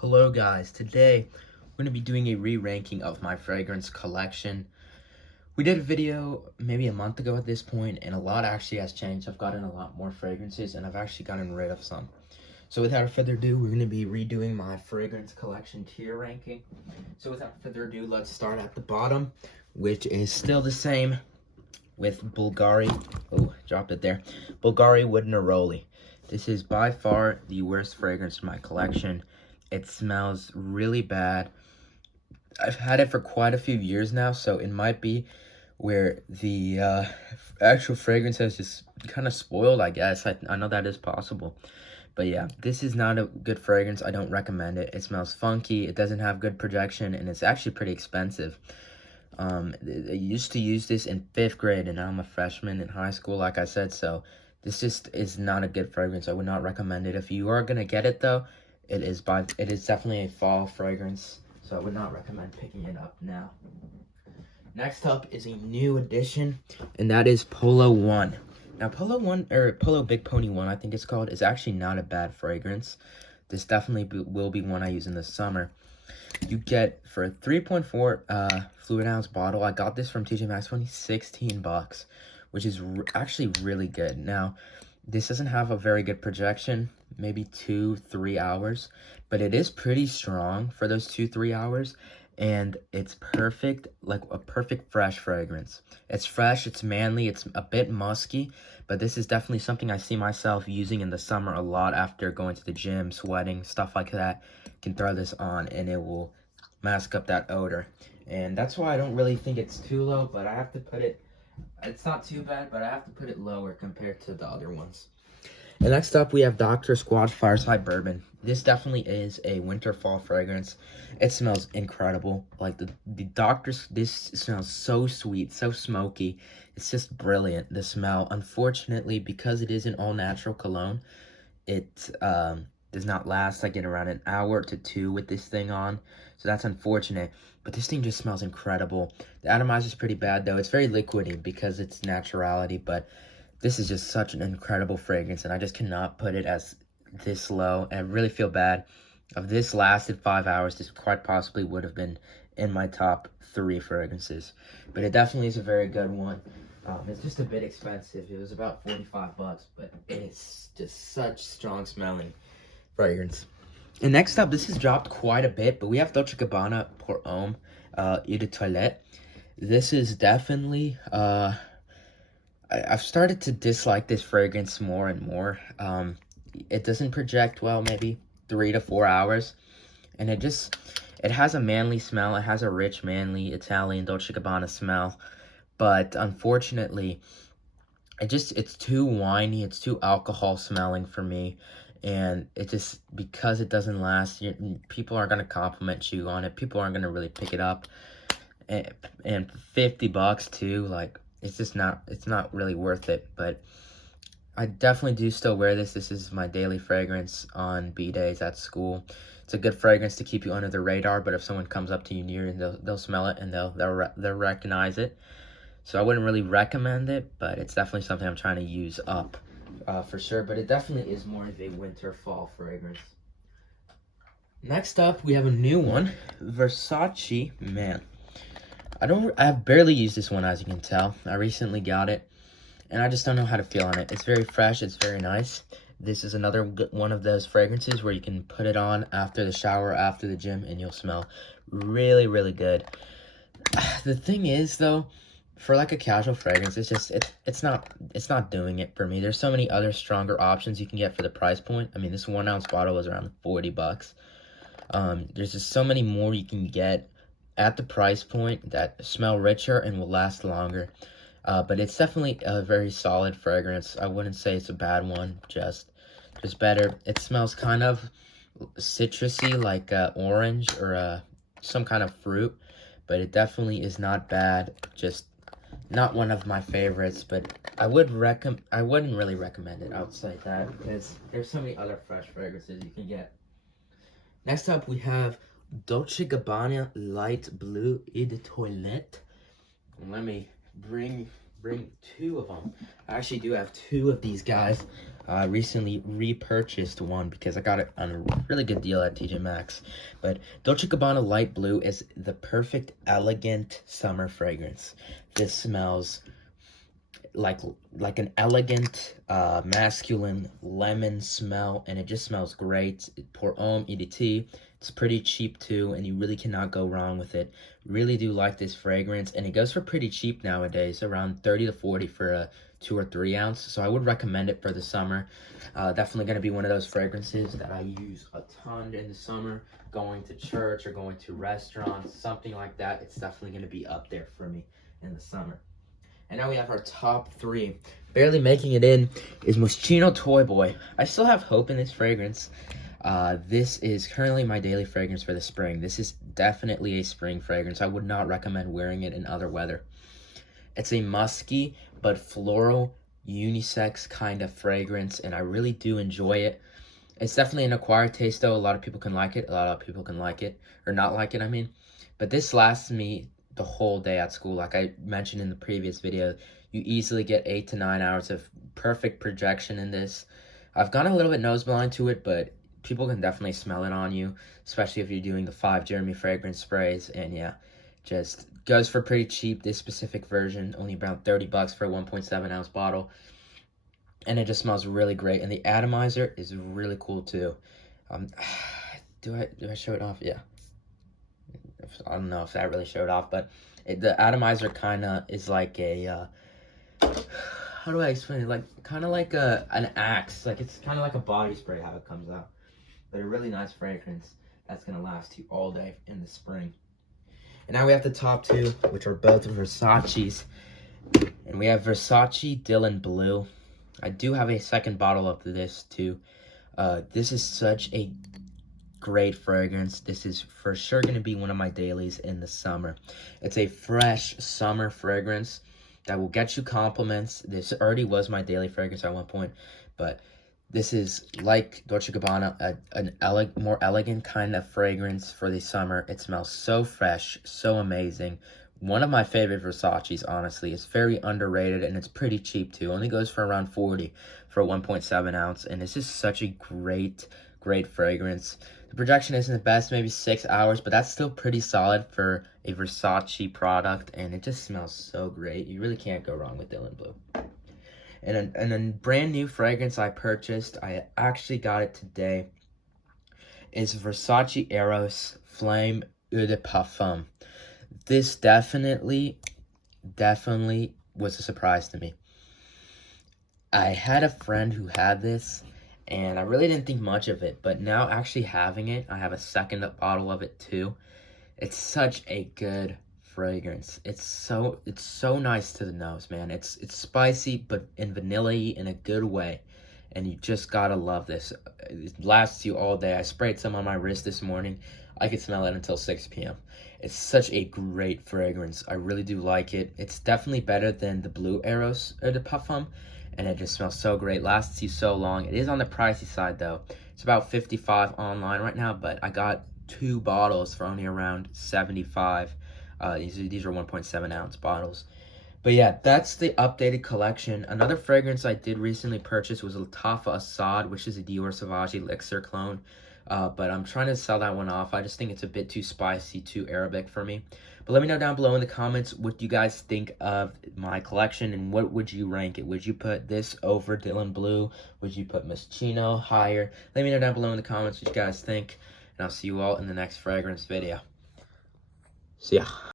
Hello guys, today we're going to be doing a re-ranking of my fragrance collection. We did a video maybe a month ago at this point, and a lot actually has changed. I've gotten a lot more fragrances and I've actually gotten rid of some. So without further ado, we're going to be redoing my fragrance collection tier ranking. So without further ado, let's start at the bottom, which is still the same with Bulgari. Oh, dropped it there. Bulgari Wood Neroli. This is by far the worst fragrance in my collection. It smells really bad. I've had it for quite a few years now, so it might be where the actual fragrance has just kind of spoiled, I guess. I know that is possible. But yeah, this is not a good fragrance. I don't recommend it. It smells funky, it doesn't have good projection, and it's actually pretty expensive. I used to use this in 5th grade, and now I'm a freshman in high school, like I said, so this just is not a good fragrance. I would not recommend it. If you are going to get it, though, it is definitely a fall fragrance, so I would not recommend picking it up now. Next up is a new addition, and that is Polo One. Now, Polo One, or Polo Big Pony One, I think it's called, is actually not a bad fragrance. This definitely will be one I use in the summer. You get, for a 3.4 fluid ounce bottle, I got this from TJ Maxx for $16, which is actually really good. Now, this doesn't have a very good projection, maybe 2-3 hours, but it is pretty strong for those 2-3 hours, and it's perfect, like a perfect fresh fragrance. It's fresh, it's manly, it's a bit musky, but this is definitely something I see myself using in the summer a lot after going to the gym, sweating, stuff like that. You can throw this on and it will mask up that odor, and that's why I don't really think it's too low, but I have to put it, it's not too bad, but I have to put it lower compared to the other ones. And next up, we have Dr. Squatch Fireside Bourbon. This definitely is a winter fall fragrance. It smells incredible. Like this smells so sweet, so smoky. It's just brilliant, the smell. Unfortunately, because it is an all-natural cologne, it does not last. I get around an hour to 2 with this thing on, so that's unfortunate. But this thing just smells incredible. The atomizer is pretty bad, though. It's very liquidy because it's naturality, but this is just such an incredible fragrance, and I just cannot put it as this low. And I really feel bad. If this lasted 5 hours, this quite possibly would have been in my top 3 fragrances. But it definitely is a very good one. It's just a bit expensive. It was about $45, but it's just such strong smelling fragrance. And next up, this has dropped quite a bit, but we have Dolce & Gabbana Pour Homme Eau de Toilette. This is definitely I've started to dislike this fragrance more and more. It doesn't project well, maybe 3 to 4 hours, and it has a manly smell. It has a rich, manly Italian Dolce & Gabbana smell, but unfortunately, it's too winey. It's too alcohol smelling for me, and because it doesn't last, people aren't gonna compliment you on it. People aren't gonna really pick it up, and $50 too, like. It's not really worth it, but I definitely do still wear this. This is my daily fragrance on B-days at school. It's a good fragrance to keep you under the radar, but if someone comes up to you near, they'll smell it and they'll recognize it. So I wouldn't really recommend it, but it's definitely something I'm trying to use up for sure. But it definitely is more of a winter-fall fragrance. Next up, we have a new one, Versace Man. I have barely used this one, as you can tell. I recently got it, and I just don't know how to feel on it. It's very fresh, it's very nice. This is another one of those fragrances where you can put it on after the shower, after the gym, and you'll smell really, really good. The thing is, though, for like a casual fragrance, it's not doing it for me. There's so many other stronger options you can get for the price point. I mean, this 1 ounce bottle is around $40. There's just so many more you can get at the price point that smell richer and will last longer. But it's definitely a very solid fragrance. I wouldn't say it's a bad one, just better. It smells kind of citrusy, like orange or some kind of fruit, but it definitely is not bad. Just not one of my favorites, but I wouldn't really recommend it outside that, because there's so many other fresh fragrances you can get. Next up, we have Dolce & Gabbana Light Blue Eau de Toilette. Let me bring bring two of them. I actually do have two of these guys. I recently repurchased one because I got it on a really good deal at TJ Maxx. But Dolce & Gabbana Light Blue is the perfect, elegant summer fragrance. This smells like an elegant, masculine lemon smell, and it just smells great. Pour homme, EDT. It's pretty cheap too, and you really cannot go wrong with it. Really do like this fragrance, and it goes for pretty cheap nowadays, around 30 to 40 for a 2 or 3 ounce. So I would recommend it for the summer. Definitely going to be one of those fragrances that I use a ton in the summer, going to church or going to restaurants, something like that. It's definitely going to be up there for me in the summer. And now we have our top 3. Barely making it in is Moschino Toy Boy. I still have hope in this fragrance. This is currently my daily fragrance for the spring. This is definitely a spring fragrance. I would not recommend wearing it in other weather. It's a musky but floral unisex kind of fragrance, and I really do enjoy it. It's definitely an acquired taste though. A lot of people can like it. A lot of people can like it, or not like it, I mean. But this lasts me the whole day at school. Like I mentioned in the previous video, you easily get 8 to 9 hours of perfect projection in this. I've gone a little bit nose blind to it, but people can definitely smell it on you, especially if you're doing the 5 Jeremy fragrance sprays. And yeah, just goes for pretty cheap. This specific version, only around 30 bucks for a 1.7 ounce bottle. And it just smells really great. And the atomizer is really cool too. Do I show it off? Yeah. I don't know if that really showed off, but the atomizer kind of is like a, how do I explain it? Like, kind of like an axe. Like, it's kind of like a body spray how it comes out. But a really nice fragrance that's going to last you all day in the spring. And now we have the top 2, which are both Versace's. And we have Versace Dylan Blue. I do have a second bottle of this too. This is such a great fragrance. This is for sure going to be one of my dailies in the summer. It's a fresh summer fragrance that will get you compliments. This already was my daily fragrance at one point, but this is like Dolce & Gabbana, an more elegant kind of fragrance for the summer. It smells so fresh, so amazing. One of my favorite Versace's, honestly. It's very underrated, and it's pretty cheap too. Only goes for around 40 for a 1.7 ounce, and this is such a great fragrance. The projection isn't the best, maybe 6 hours, but that's still pretty solid for a Versace product, and it just smells so great. You really can't go wrong with Dylan Blue. And a brand new fragrance I purchased, I actually got it today, is Versace Eros Flame Eau de Parfum. This definitely was a surprise to me. I had a friend who had this, and I really didn't think much of it, but now actually having it, I have a second bottle of it too. It's such a good fragrance. It's so nice to the nose, man. It's spicy, but in vanilla-y in a good way, and you just gotta love this. It lasts you all day. I sprayed some on my wrist this morning. I could smell it until 6 p.m. It's such a great fragrance. I really do like it. It's definitely better than the Blue Eros Eau de Parfum, and it just smells so great. Lasts you so long. It is on the pricey side though. It's about $55 online right now, but I got 2 bottles for only around $75. These are 1.7 ounce bottles. But yeah, that's the updated collection. Another fragrance I did recently purchase was Lattafa Assad, which is a Dior Sauvage Elixir clone. But I'm trying to sell that one off. I just think it's a bit too spicy, too Arabic for me. But let me know down below in the comments what you guys think of my collection, and what would you rank it? Would you put this over Dylan Blue? Would you put Moschino higher? Let me know down below in the comments what you guys think, and I'll see you all in the next fragrance video. See ya.